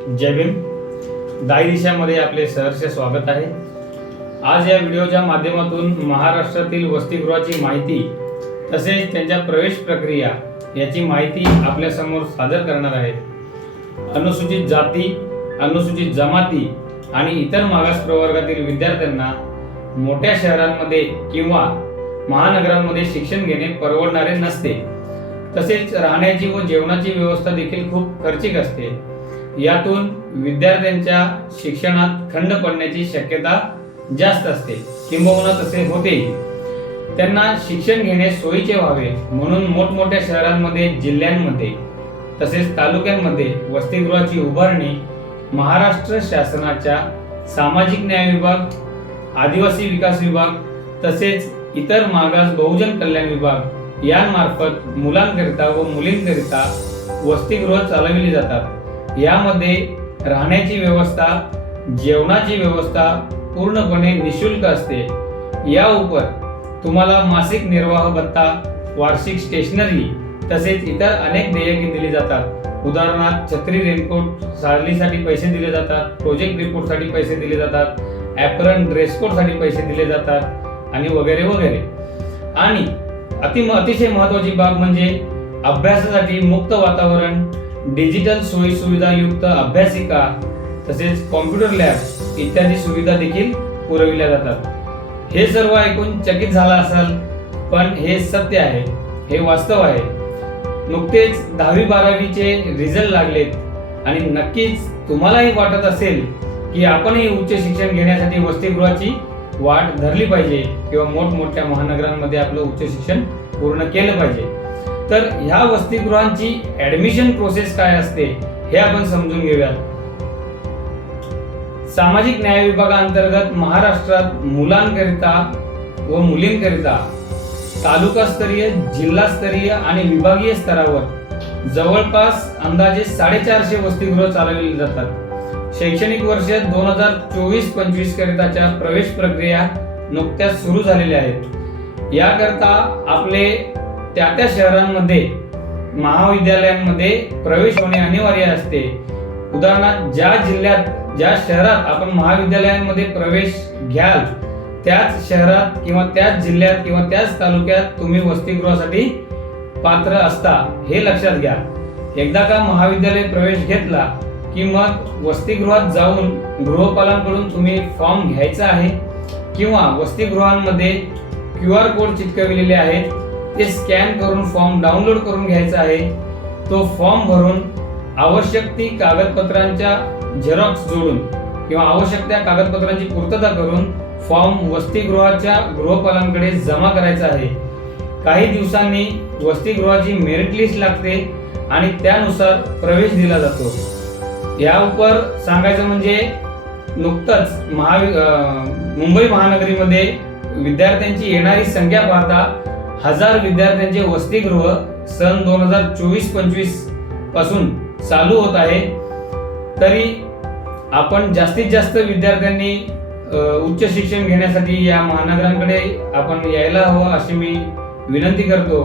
जय भीम. दाई दिशामध्ये आपले सहर्ष स्वागत आहे. आज या व्हिडिओच्या माध्यमातून महाराष्ट्रातील वसतिगृहाची माहिती तसेच त्यांच्या प्रवेश प्रक्रिया याची माहिती आपल्यासमोर सादर करणार आहे अनुसूचित जाती अनुसूचित जमाती आणि इतर मागास प्रवर्गातील विद्यार्थ्यांना मोठ्या शहरांमध्ये किंवा महानगरांमध्ये शिक्षण घेणे परवडणारे नसते. तसेच राहण्याची व जेवणाची व्यवस्था देखील खूप खर्चिक असते. यातून विद्यार्थ्यांच्या शिक्षणात खंड पडण्याची शक्यता जास्त असते. किंबहुना तसे होतेही. त्यांना शिक्षण घेणे सोयीचे व्हावे म्हणून मोठमोठ्या शहरांमध्ये जिल्ह्यांमध्ये तसेच तालुक्यांमध्ये वसतिगृहाची उभारणी महाराष्ट्र शासनाच्या सामाजिक न्याय विभाग आदिवासी विकास विभाग तसेच इतर मागास बहुजन कल्याण विभाग यांमार्फत मुलांकरिता व मुलींकरिता वसतिगृह चालविली जातात. यामध्ये राहण्याची व्यवस्था जेवणाची व्यवस्था पूर्णपणे निशुल्क असते. या उपर तुम्हाला मासिक निर्वाह भत्ता वार्षिक स्टेशनरी तसेच इतर अनेक देयके दिली जातात. उदाहरणार्थ छत्री रेनकोट साडलीसाठी पैसे दिले जातात प्रोजेक्ट रिपोर्टसाठी पैसे दिले जातात ॲपरन ड्रेसकोडसाठी पैसे दिले जातात आणि वगैरे वगैरे. आणि अति अतिशय महत्त्वाची बाब म्हणजे अभ्यासासाठी मुक्त वातावरण डिजिटल सोयीसुविधायुक्त अभ्यासिका तसेच कॉम्प्युटर लॅब इत्यादी सुविधा देखील पुरविल्या जातात. हे सर्व ऐकून चकित झाला असाल पण हे सत्य आहे हे वास्तव आहे. नुकतेच दहावी बारावीचे रिझल्ट लागलेत आणि नक्कीच तुम्हालाही वाटत असेल की आपणही उच्च शिक्षण घेण्यासाठी वसतिगृहाची वाट धरली पाहिजे किंवा मोठमोठ्या महानगरांमध्ये आपलं उच्च शिक्षण पूर्ण केलं पाहिजे. तर ह्या वसतिगृहांची ऍडमिशन प्रोसेस काय असते हे आपण समजून घेऊयात. सामाजिक न्याय विभागाअंतर्गत महाराष्ट्रात मुलांकरिता व मुलींकरिता तालुकास्तरीय जिल्हास्तरीय आणि विभागीय स्तरावर जवळपास अंदाजे साडेचारशे वसतिगृह चालवली जातात. शैक्षणिक वर्ष दोन हजार चोवीस पंचवीस करिताच्या प्रवेश प्रक्रिया नुकत्याच सुरू झालेल्या आहेत. याकरता आपले त्या त्या शहरांमध्ये महाविद्यालयांमध्ये प्रवेश होणे अनिवार्य असते. उदाहरणार्थ ज्या जिल्ह्यात ज्या शहरात आपण महाविद्यालयांमध्ये प्रवेश घ्याल त्याच शहरात किंवा त्याच जिल्ह्यात किंवा त्याच तालुक्यात तुम्ही वसतिगृहासाठी पात्र असता हे लक्षात घ्या. एकदा का महाविद्यालय प्रवेश घेतला की मग वसतिगृहात जाऊन गृहपालांकडून तुम्ही फॉर्म घ्यायचा आहे किंवा वसतिगृहांमध्ये क्यू आर कोड चिटकविलेले आहेत ते स्कॅन करून फॉर्म डाउनलोड करून घ्यायचा आहे. तो फॉर्म भरून आवश्यक ती कागदपत्रांच्या झेरॉक्स जोडून किंवा आवश्यक त्या कागदपत्रांची पूर्तता करून फॉर्म वसतिगृहाच्या गृहपालांकडे जमा करायचा आहे. काही दिवसांनी वसतिगृहाची मेरिट लिस्ट लागते आणि त्यानुसार प्रवेश दिला जातो. या उपर सांगायचं म्हणजे नुकतंच महावि मुंबई महानगरीमध्ये विद्यार्थ्यांची येणारी संख्या पाहता हजार विद्यार्थ्यांचे वसतिगृह सन दोन हजार चोवीस पंचवीसपासून चालू होत आहे. तरी आपण जास्तीत जास्त विद्यार्थ्यांनी उच्च शिक्षण घेण्यासाठी या महानगरांकडे आपण यायला हवं अशी मी विनंती करतो.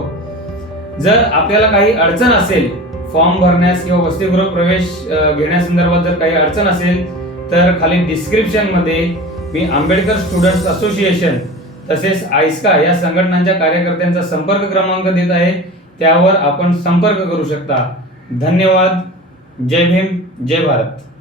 जर आपल्याला काही अडचण असेल फॉर्म भरण्यास किंवा वसतिगृह प्रवेश घेण्यासंदर्भात जर काही अडचण असेल तर खाली डिस्क्रिप्शनमध्ये मी आंबेडकर स्टुडंट्स असोसिएशन तसेच आयस्का या संघटनांच्या कार्यकर्त्यांचा संपर्क क्रमांक देत आहे. त्यावर आपण संपर्क करू शकता. धन्यवाद. जय भीम. जय भारत.